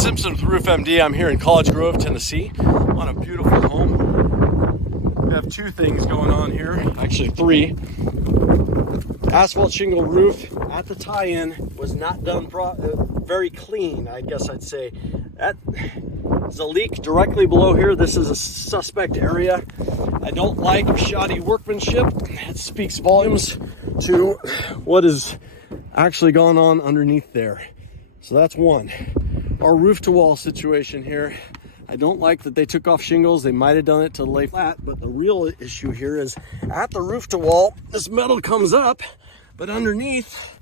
Simpson with Roof MD. I'm here in College Grove, Tennessee, on a beautiful home. We have two things going on here, actually three. Asphalt shingle roof at the tie-in was not done very clean, I guess I'd say. That is a leak directly below here. This is a suspect area. I don't like shoddy workmanship. It speaks volumes to what is actually going on underneath there. So that's one. Our roof to wall situation here. I don't like that they took off shingles. They might have done it to lay flat, but the real issue here is at the roof to wall, this metal comes up, but underneath,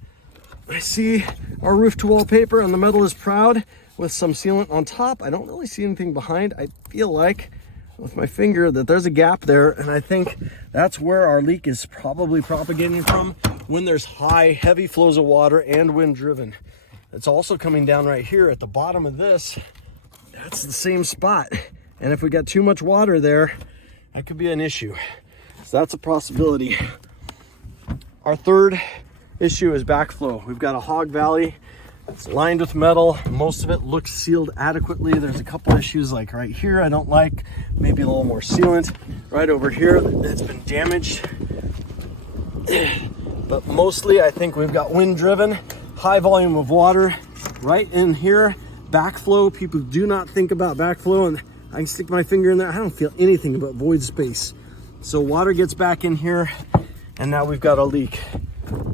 I see our roof to wall paper and the metal is proud with some sealant on top. I don't really see anything behind. I feel like with my finger that there's a gap there, and I think that's where our leak is probably propagating from when there's high, heavy flows of water and wind driven. It's also coming down right here at the bottom of this. That's the same spot. And if we got too much water there, that could be an issue. So that's a possibility. Our third issue is backflow. We've got a hog valley. It's lined with metal. Most of it looks sealed adequately. There's a couple issues like right here I don't like. Maybe a little more sealant. Right over here, it's been damaged. But mostly I think we've got wind driven, high volume of water right in here. Backflow, people do not think about backflow, and I can stick my finger in there. I don't feel anything about void space. So water gets back in here, and now we've got a leak.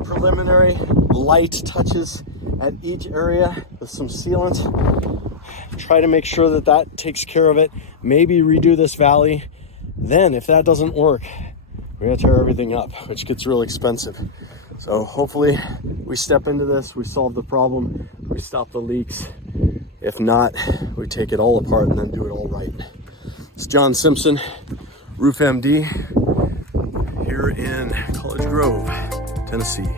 Preliminary light touches at each area with some sealant. Try to make sure that that takes care of it. Maybe redo this valley. Then if that doesn't work, we're gonna tear everything up, which gets real expensive. So hopefully we step into this, we solve the problem, we stop the leaks. If not, we take it all apart and then do it all right. It's John Simpson, Roof MD, here in College Grove, Tennessee.